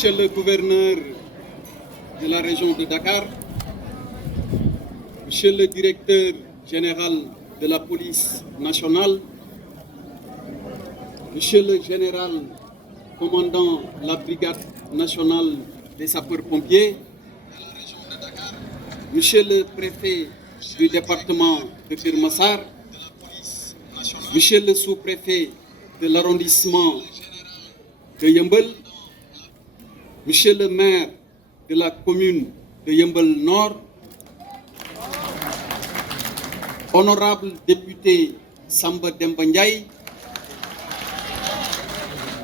Monsieur le gouverneur de la région de Dakar, Monsieur le directeur général de la police nationale, Monsieur le général commandant la brigade nationale des sapeurs-pompiers, Monsieur le préfet du département de Keur Massar, Monsieur le sous-préfet de l'arrondissement de Yeumbeul, Monsieur le maire de la commune de Yeumbeul Nord, honorable député Samba Demba Ndiaye,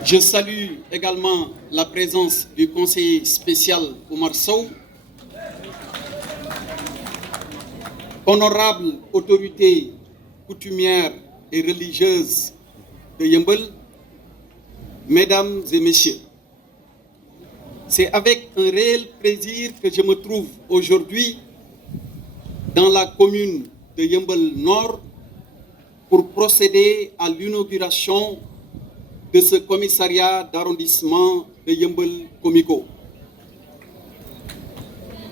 je salue également la présence du conseiller spécial Oumar Sow, honorable autorité coutumière et religieuse de Yeumbeul, mesdames et messieurs. C'est avec un réel plaisir que je me trouve aujourd'hui dans la commune de Yeumbeul Nord pour procéder à l'inauguration de ce commissariat d'arrondissement de Yeumbeul-Comico.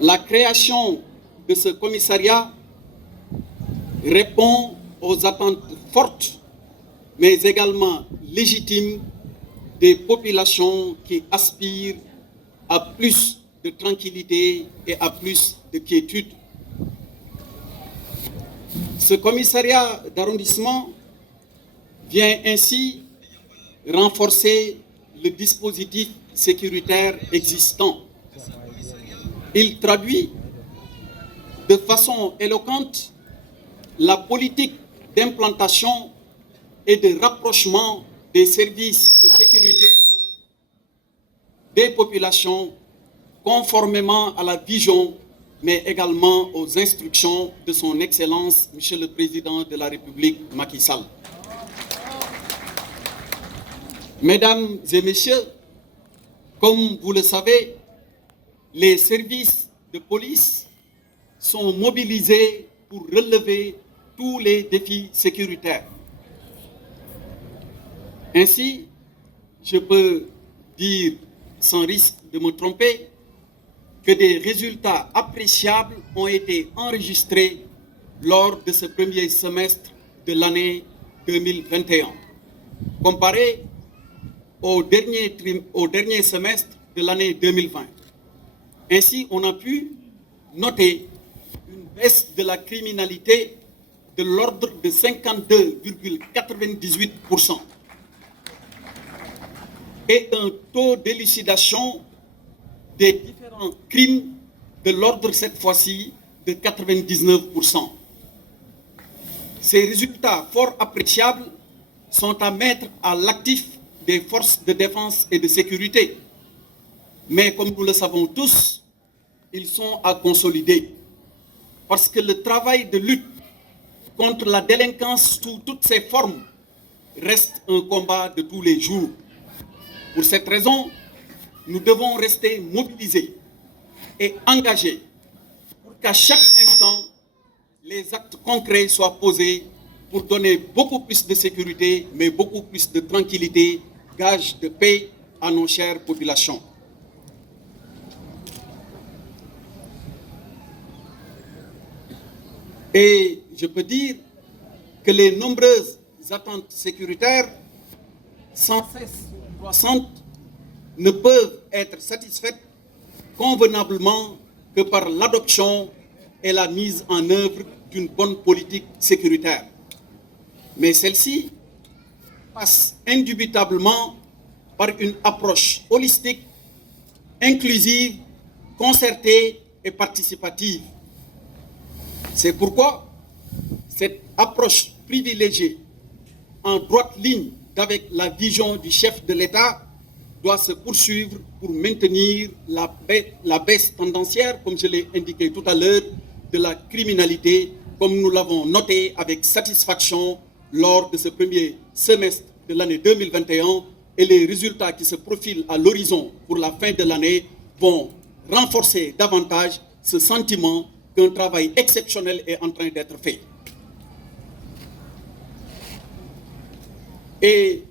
La création de ce commissariat répond aux attentes fortes, mais également légitimes des populations qui aspirent à plus de tranquillité et à plus de quiétude. Ce commissariat d'arrondissement vient ainsi renforcer le dispositif sécuritaire existant. Il traduit de façon éloquente la politique d'implantation et de rapprochement des services de sécurité des populations conformément à la vision, mais également aux instructions de son Excellence, Monsieur le Président de la République, Macky Sall. Mesdames et messieurs, comme vous le savez, les services de police sont mobilisés pour relever tous les défis sécuritaires. Ainsi, je peux dire sans risque de me tromper que des résultats appréciables ont été enregistrés lors de ce premier semestre de l'année 2021, comparé au dernier semestre de l'année 2020. Ainsi, on a pu noter une baisse de la criminalité de l'ordre de 52,98% et un taux d'élucidation des différents crimes de l'ordre cette fois-ci de 99%. Ces résultats fort appréciables sont à mettre à l'actif des forces de défense et de sécurité. Mais comme nous le savons tous, ils sont à consolider. Parce que le travail de lutte contre la délinquance sous toutes ses formes reste un combat de tous les jours. Pour cette raison, nous devons rester mobilisés et engagés pour qu'à chaque instant, les actes concrets soient posés pour donner beaucoup plus de sécurité, mais beaucoup plus de tranquillité, gage de paix à nos chères populations. Et je peux dire que les nombreuses attentes sécuritaires, sans cesse croissantes, ne peuvent être satisfaites convenablement que par l'adoption et la mise en œuvre d'une bonne politique sécuritaire. Mais celle-ci passe indubitablement par une approche holistique, inclusive, concertée et participative. C'est pourquoi cette approche privilégiée, en droite ligne d'avec la vision du chef de l'État, doit se poursuivre pour maintenir la baisse tendancière, comme je l'ai indiqué tout à l'heure, de la criminalité, comme nous l'avons noté avec satisfaction lors de ce premier semestre de l'année 2021, et les résultats qui se profilent à l'horizon pour la fin de l'année vont renforcer davantage ce sentiment qu'un travail exceptionnel est en train d'être fait. Et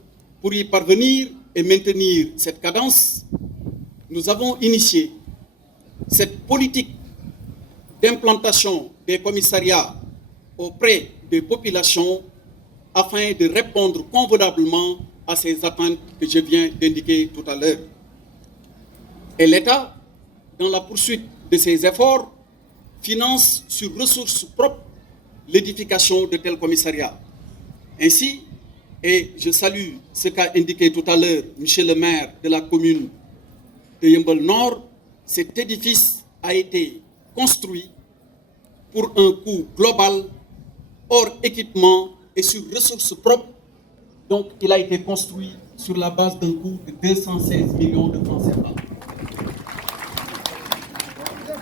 pour y parvenir et maintenir cette cadence, nous avons initié cette politique d'implantation des commissariats auprès des populations afin de répondre convenablement à ces attentes que je viens d'indiquer tout à l'heure. Et l'État, dans la poursuite de ses efforts, finance sur ressources propres l'édification de tels commissariats. Ainsi, et je salue ce qu'a indiqué tout à l'heure M. le maire de la commune de Yeumbeul Nord, cet édifice a été construit pour un coût global, hors équipement et sur ressources propres. Donc, il a été construit sur la base d'un coût de 216 millions de francs CFA.